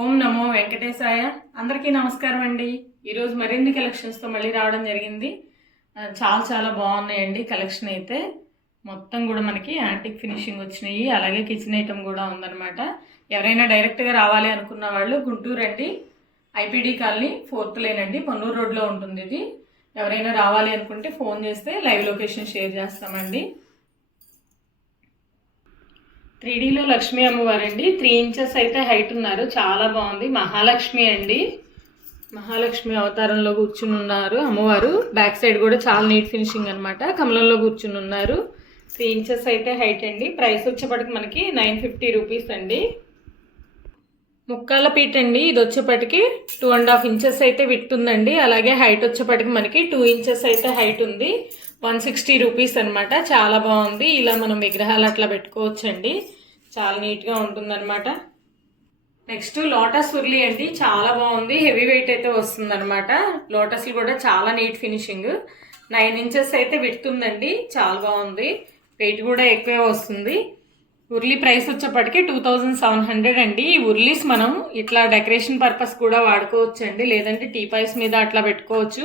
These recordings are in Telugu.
ఓం నమో వెంకటేశాయ. అందరికీ నమస్కారం అండి. ఈరోజు మరిన్ని కలెక్షన్స్తో మళ్ళీ రావడం జరిగింది. చాలా చాలా బాగున్నాయండి కలెక్షన్ అయితే. మొత్తం కూడా మనకి యాంటిక్ ఫినిషింగ్ వచ్చినాయి. అలాగే కిచెన్ ఐటమ్ కూడా ఉందన్నమాట. ఎవరైనా డైరెక్ట్గా రావాలి అనుకున్న వాళ్ళు గుంటూరు అండి, ఐపీడీ కాలనీ 4th లైన్ అండి, పొన్నూరు రోడ్లో ఉంటుంది ఇది. ఎవరైనా రావాలి అనుకుంటే ఫోన్ చేస్తే లైవ్ లొకేషన్ షేర్ చేస్తామండి. 3Dలో లక్ష్మీ అమ్మవారండి. 3 ఇంచెస్ అయితే హైట్ ఉన్నారు. చాలా బాగుంది. మహాలక్ష్మి అండి, మహాలక్ష్మి అవతారంలో కూర్చుని ఉన్నారు అమ్మవారు. బ్యాక్ సైడ్ కూడా చాలా నీట్ ఫినిషింగ్ అనమాట. కమలంలో కూర్చుని ఉన్నారు. 3 ఇంచెస్ అయితే హైట్ అండి. ప్రైస్ వచ్చేప్పటికి మనకి 950 రూపీస్ అండి. ముక్కాల పీట అండి. ఇది వచ్చేప్పటికి 2.5 ఇంచెస్ అయితే విడ్త్ ఉందండి. అలాగే హైట్ వచ్చేప్పటికి మనకి 2 ఇంచెస్ అయితే హైట్ ఉంది. 160 రూపీస్ అనమాట. చాలా బాగుంది. ఇలా మనం విగ్రహాలు అట్లా పెట్టుకోవచ్చండి. చాలా నీట్గా ఉంటుందన్నమాట. నెక్స్ట్ లోటస్ ఉర్లి అండి. చాలా బాగుంది. హెవీ వెయిట్ అయితే వస్తుంది అనమాట. లోటస్లు కూడా చాలా నీట్ ఫినిషింగ్. 9 ఇంచెస్ అయితే విడ్త్ ఉందండి. చాలా బాగుంది. వెయిట్ కూడా ఎక్కువే వస్తుంది. ఉర్లీ ప్రైస్ వచ్చేప్పటికి 2700 అండి. ఈ ఉర్లీస్ మనం ఇట్లా డెకరేషన్ పర్పస్ కూడా వాడుకోవచ్చు అండి. లేదంటే టీపాయ్స్ మీద అట్లా పెట్టుకోవచ్చు.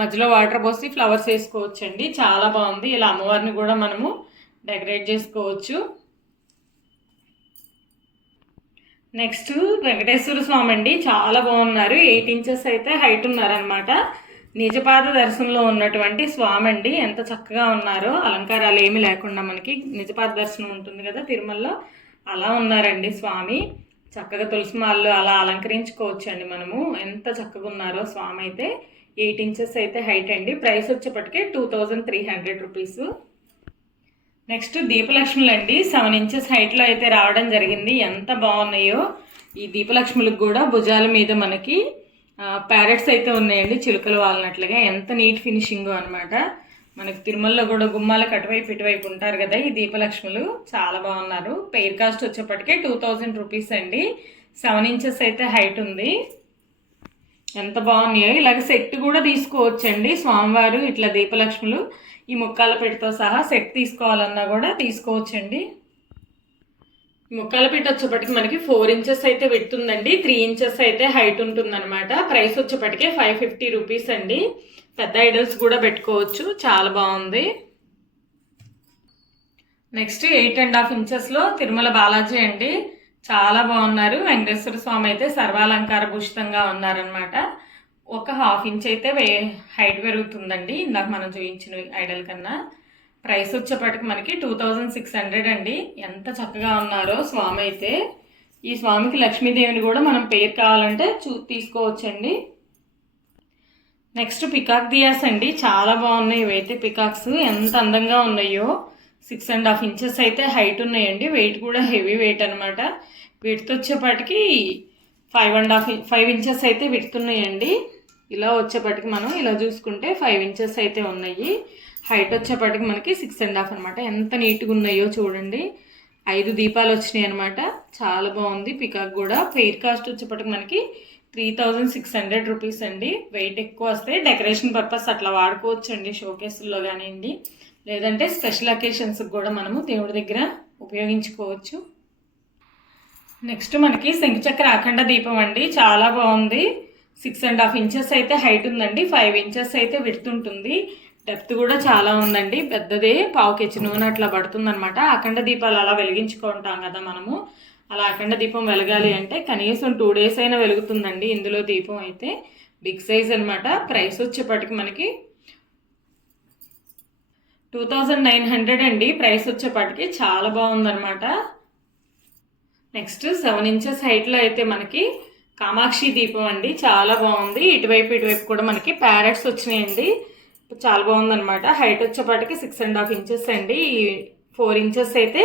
మధ్యలో వాటర్ పోసి ఫ్లవర్స్ వేసుకోవచ్చు అండి. చాలా బాగుంది. ఇలా అమ్మవారిని కూడా మనము డెకరేట్ చేసుకోవచ్చు. నెక్స్ట్ వెంకటేశ్వర స్వామి అండి. చాలా బాగున్నారు. 8 ఇంచెస్ అయితే హైట్ ఉన్నారనమాట. నిజపాద దర్శనంలో ఉన్నటువంటి స్వామి అండి. ఎంత చక్కగా ఉన్నారో. అలంకారాలు ఏమీ లేకుండా మనకి నిజపాద దర్శనం ఉంటుంది కదా తిరుమలలో, అలా ఉన్నారండి స్వామి. చక్కగా తులసి మాలలు అలా అలంకరించుకోవచ్చు అండి మనము. ఎంత చక్కగా ఉన్నారో స్వామి అయితే. 8 ఇంచెస్ అయితే హైట్ అండి. ప్రైస్ వచ్చేప్పటికే 2300 రూపీస్. నెక్స్ట్ దీపలక్ష్ములు అండి. 7 ఇంచెస్ హైట్లో అయితే రావడం జరిగింది. ఎంత బాగున్నాయో. ఈ దీపలక్ష్ములకు కూడా భుజాల మీద మనకి ప్యారెట్స్ అయితే ఉన్నాయండి, చిలుకలు వాలినట్లుగా. ఎంత నీట్ ఫినిషింగ్ అనమాట. మనకి తిరుమలలో కూడా గుమ్మాలకు అటువైపు ఇటువైపు ఉంటారు కదా ఈ దీపలక్ష్ములు. చాలా బాగున్నారు. పెయిర్ కాస్ట్ వచ్చేప్పటికే 2000 రూపీస్ అండి. 7 ఇంచెస్ అయితే హైట్ ఉంది. ఎంత బాగున్నాయో. ఇలాగ సెట్ కూడా తీసుకోవచ్చండి. స్వామివారు ఇట్లా దీపలక్ష్ములు ఈ ముక్కాల పెట్టతో సహా సెట్ తీసుకోవాలన్నా కూడా తీసుకోవచ్చండి. ముక్కాల పెట్ట వచ్చేప్పటికి మనకి 4 ఇంచెస్ అయితే విడుతుందండి. 3 ఇంచెస్ అయితే హైట్ ఉంటుందన్నమాట. ప్రైస్ వచ్చేప్పటికే 550 రూపీస్ అండి. పెద్ద ఐడల్స్ కూడా పెట్టుకోవచ్చు. చాలా బాగుంది. నెక్స్ట్ 8.5 ఇంచెస్లో తిరుమల బాలాజీ అండి. చాలా బాగున్నారు. వెంకటేశ్వర స్వామి అయితే సర్వాలంకార భూషితంగా ఉన్నారనమాట. ఒక 1/2 ఇంచ్ అయితే హైట్ పెరుగుతుందండి ఇందాక మనం చూపించిన ఐడల్ కన్నా. ప్రైస్ వచ్చేప్పటికి మనకి 2600 అండి. ఎంత చక్కగా ఉన్నారో స్వామి అయితే. ఈ స్వామికి లక్ష్మీదేవిని కూడా మనం పేరు కావాలంటే తీసుకోవచ్చండి. నెక్స్ట్ పికాక్ దియాస్ అండి. చాలా బాగున్నాయి ఇవైతే పికాక్స్. ఎంత అందంగా ఉన్నాయో. 6.5 ఇంచెస్ అయితే హైట్ ఉన్నాయండి. వెయిట్ కూడా హెవీ వెయిట్ అనమాట. విడ్త్ వచ్చేప్పటికి 5 ఇంచెస్ అయితే విడుతున్నాయండి. ఇలా వచ్చేప్పటికి మనం ఇలా చూసుకుంటే 5 ఇంచెస్ అయితే ఉన్నాయి. హైట్ వచ్చేప్పటికి మనకి 6.5 అనమాట. ఎంత నీట్గా ఉన్నాయో చూడండి. 5 దీపాలు వచ్చినాయి అనమాట. చాలా బాగుంది పికాక్ కూడా. పెయిర్ కాస్ట్ వచ్చేప్పటికి మనకి 3600 రూపీస్ అండి. వెయిట్ ఎక్కువ వస్తే డెకరేషన్ పర్పస్ అట్లా వాడుకోవచ్చు అండి. షోకేసుల్లో కానివ్వండి, లేదంటే స్పెషల్ అకేషన్స్కి కూడా మనము దేవుడి దగ్గర ఉపయోగించుకోవచ్చు. నెక్స్ట్ మనకి శంకుచక్ర అఖండ దీపం అండి. చాలా బాగుంది. 6.5 ఇంచెస్ అయితే హైట్ ఉందండి. 5 ఇంచెస్ అయితే విడుతుంటుంది. డెప్త్ కూడా చాలా ఉందండి. పెద్దదే, 1/4 కేజీ నూనె అట్లా పడుతుంది అనమాట. అఖండ దీపాలు అలా వెలిగించుకుంటాం కదా మనము. అలా అఖండ దీపం వెలగాలి అంటే కనీసం 2 డేస్ అయినా వెలుగుతుందండి ఇందులో దీపం అయితే. బిగ్ సైజ్ అనమాట. ప్రైస్ వచ్చేప్పటికి మనకి 2900 అండి. ప్రైస్ వచ్చేప్పటికి చాలా బాగుందనమాట. నెక్స్ట్ 7 ఇంచెస్ హైట్లో అయితే మనకి కామాక్షి దీపం అండి. చాలా బాగుంది. ఇటువైపు ఇటువైపు కూడా మనకి ప్యారెట్స్ వచ్చినాయండి. చాలా బాగుందనమాట. హైట్ వచ్చేప్పటికి 6.5 ఇంచెస్ అండి. 4 ఇంచెస్ అయితే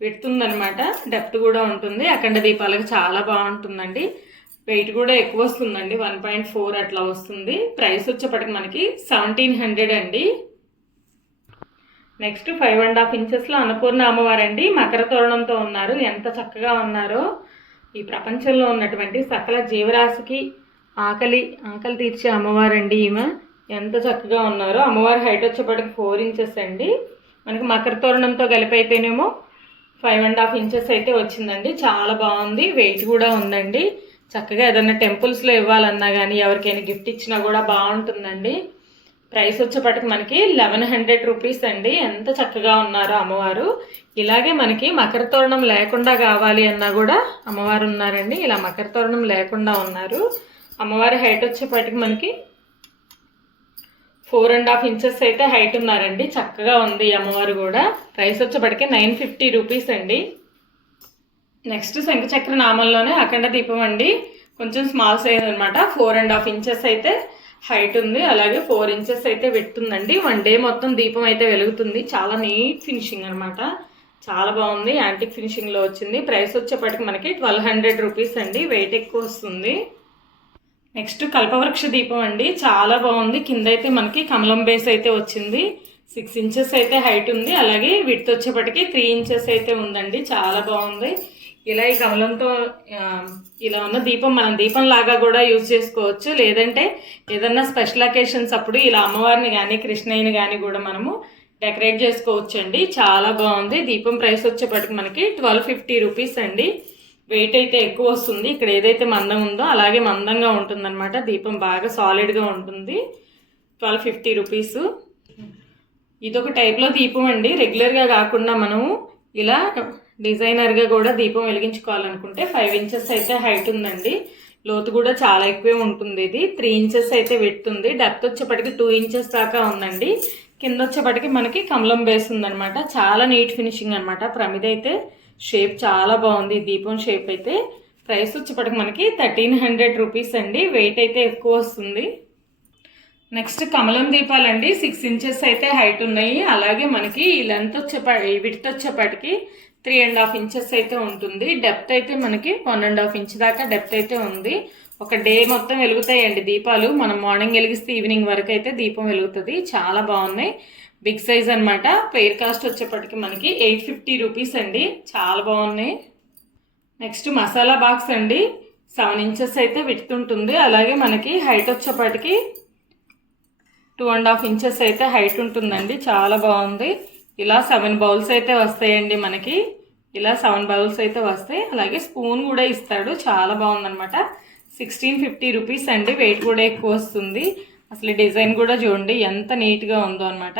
పెడుతుందనమాట. డెప్త్ కూడా ఉంటుంది. అఖండ దీపాలకు చాలా బాగుంటుందండి. వెయిట్ కూడా ఎక్కువ వస్తుందండి. 1.4 అట్లా వస్తుంది. ప్రైస్ వచ్చేప్పటికి మనకి 1700 అండి. నెక్స్ట్ 5.5 ఇంచెస్లో అన్నపూర్ణ అమ్మవారండి. మకర తోరణంతో ఉన్నారు. ఎంత చక్కగా ఉన్నారో. ఈ ప్రపంచంలో ఉన్నటువంటి సకల జీవరాశికి ఆకలి తీర్చే అమ్మవారండి ఈమె. ఎంత చక్కగా ఉన్నారో. అమ్మవారి హైట్ వచ్చేప్పటికి 4 ఇంచెస్ అండి. మనకి మకర తోరణంతో కలిపి అయితేనేమో 5.5 ఇంచెస్ అయితే వచ్చిందండి. చాలా బాగుంది. వెయిట్ కూడా ఉందండి. చక్కగా ఏదైనా టెంపుల్స్లో ఇవ్వాలన్నా కానీ ఎవరికైనా గిఫ్ట్ ఇచ్చినా కూడా బాగుంటుందండి. ప్రైస్ వచ్చేపటికి మనకి 1100 రూపీస్ అండి. ఎంత చక్కగా ఉన్నారో అమ్మవారు. ఇలాగే మనకి మకర తోరణం లేకుండా కావాలి అన్నా కూడా అమ్మవారు ఉన్నారండి. ఇలా మకర తోరణం లేకుండా ఉన్నారు. అమ్మవారి హైట్ వచ్చేపటికి మనకి 4.5 ఇంచెస్ అయితే హైట్ ఉన్నారండి. చక్కగా ఉంది అమ్మవారు కూడా. ప్రైస్ వచ్చేపటికి 950 రూపీస్ అండి. నెక్స్ట్ శంఖచక్ర నామంలోనే అఖండ దీపం అండి. కొంచెం స్మాల్ సైజ్ అనమాట. 4.5 ఇంచెస్ అయితే హైట్ ఉంది. అలాగే 4 ఇంచెస్ అయితే పెడుతుందండి. 1 డే మొత్తం దీపం అయితే వెలుగుతుంది. చాలా నీట్ ఫినిషింగ్ అనమాట. చాలా బాగుంది. యాంటిక్ ఫినిషింగ్లో వచ్చింది. ప్రైస్ వచ్చేపటికి మనకి 1200 రూపీస్ అండి. వెయిట్ ఎక్కువ వస్తుంది. నెక్స్ట్ కల్పవృక్ష దీపం అండి. చాలా బాగుంది. కింద అయితే మనకి కమలం బేస్ అయితే వచ్చింది. 6 ఇంచెస్ అయితే హైట్ ఉంది. అలాగే విడ్త్ వచ్చేపటికి 3 ఇంచెస్ అయితే ఉందండి. చాలా బాగుంది. ఇలా ఈ కమలంతో ఇలా ఉన్న దీపం మనం దీపం లాగా కూడా యూజ్ చేసుకోవచ్చు. లేదంటే ఏదన్నా స్పెషల్ అకేషన్స్ అప్పుడు ఇలా అమ్మవారిని కానీ కృష్ణయ్యని కానీ కూడా మనము డెకరేట్ చేసుకోవచ్చు అండి. చాలా బాగుంది. దీపం ప్రైస్ వచ్చేపటికి మనకి 1250 రూపీస్ అండి. వెయిట్ అయితే ఎక్కువ వస్తుంది. ఇక్కడ ఏదైతే మందం ఉందో అలాగే మందంగా ఉంటుందన్నమాట. దీపం బాగా సాలిడ్గా ఉంటుంది. 1250 రూపీస్. ఇదొక టైప్లో దీపం అండి. రెగ్యులర్గా కాకుండా మనము ఇలా డిజైనర్గా కూడా దీపం వెలిగించుకోవాలనుకుంటే 5 ఇంచెస్ అయితే హైట్ ఉందండి. లోతు కూడా చాలా ఎక్కువే ఉంటుంది. ఇది 3 ఇంచెస్ అయితే పెడుతుంది. డెప్త్ వచ్చేపటికి 2 ఇంచెస్ దాకా ఉందండి. కింద వచ్చేపటికి మనకి కమలం బేస్ ఉందనమాట. చాలా నీట్ ఫినిషింగ్ అనమాట. ప్రమిద అయితే షేప్ చాలా బాగుంది. దీపం షేప్ అయితే. ప్రైస్ వచ్చేపటికి మనకి 1300 రూపీస్ అండి. వెయిట్ అయితే ఎక్కువ వస్తుంది. నెక్స్ట్ కమలం దీపాలండి. 6 ఇంచెస్ అయితే హైట్ ఉన్నాయి. అలాగే మనకి ఈ లెంత్ విడ్త్ వచ్చేపటికి 3.5 ఇంచెస్ అయితే ఉంటుంది. డెప్త్ అయితే మనకి 1.5 ఇంచ్ దాకా డెప్త్ అయితే ఉంది. ఒక డే మొత్తం వెలుగుతాయండి దీపాలు. మనం మార్నింగ్ వెలిగిస్తే ఈవినింగ్ వరకు అయితే దీపం వెలుగుతుంది. చాలా బాగున్నాయి. బిగ్ సైజ్ అనమాట. పెయిర్ కాస్ట్ వచ్చేపటికి మనకి 850 రూపీస్ అండి. చాలా బాగున్నాయి. నెక్స్ట్ మసాలా బాక్స్ అండి. 7 ఇంచెస్ అయితే విడ్త్ ఉంటుంది. అలాగే మనకి హైట్ వచ్చేపటికి 2.5 ఇంచెస్ అయితే హైట్ ఉంటుందండి. చాలా బాగుంది. ఇలా 7 బౌల్స్ అయితే వస్తాయండి మనకి. ఇలా 7 బౌల్స్ అయితే వస్తాయి. అలాగే స్పూన్ కూడా ఇస్తాడు. చాలా బాగుందనమాట. 1650 రూపీస్ అండి. వెయిట్ కూడా ఎక్కువ వస్తుంది. అసలు డిజైన్ కూడా చూడండి ఎంత నీట్గా ఉందో అనమాట.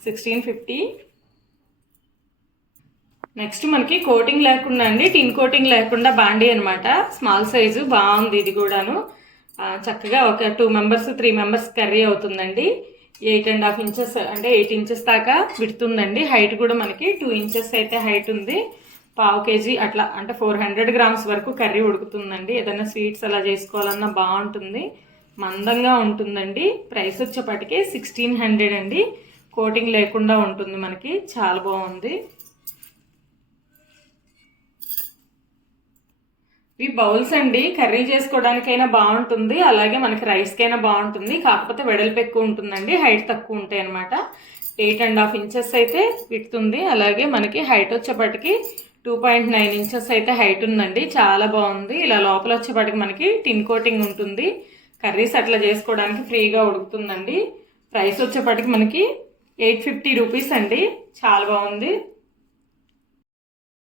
1650. నెక్స్ట్ మనకి కోటింగ్ లేకుండా అండి, టిన్ కోటింగ్ లేకుండా బాండీ అనమాట. స్మాల్ సైజు బాగుంది. ఇది కూడాను చక్కగా ఒక 2 మెంబర్స్ 3 మెంబర్స్ కర్రీ అవుతుందండి. 8.5 ఇంచెస్ అంటే 8 ఇంచెస్ దాకా విడుతుందండి. హైట్ కూడా మనకి 2 ఇంచెస్ అయితే హైట్ ఉంది. 1/2 కేజీ అట్లా అంటే 400 గ్రామ్స్ వరకు కర్రీ ఉడుకుతుందండి. ఏదైనా స్వీట్స్ అలా చేసుకోవాలన్నా బాగుంటుంది. మందంగా ఉంటుందండి. ప్రైస్ వచ్చేపటికి 1600 అండి. కోటింగ్ లేకుండా ఉంటుంది మనకి. చాలా బాగుంది. ఇవి బౌల్స్ అండి. కర్రీ చేసుకోవడానికైనా బాగుంటుంది. అలాగే మనకి రైస్కైనా బాగుంటుంది. కాకపోతే వెడల్పు ఎక్కువ ఉంటుందండి. హైట్ తక్కువ ఉంటాయి అనమాట. 8.5 ఇంచెస్ అయితే విడుతుంది. అలాగే మనకి హైట్ వచ్చేపటికి 2.9 ఇంచెస్ అయితే హైట్ ఉందండి. చాలా బాగుంది. ఇలా లోపల వచ్చేపటికి మనకి టిన్ కోటింగ్ ఉంటుంది. కర్రీస్ అట్లా చేసుకోవడానికి ఫ్రీగా ఉడుకుతుందండి. ప్రైస్ వచ్చేపటికి మనకి 850 రూపీస్ అండి. చాలా బాగుంది.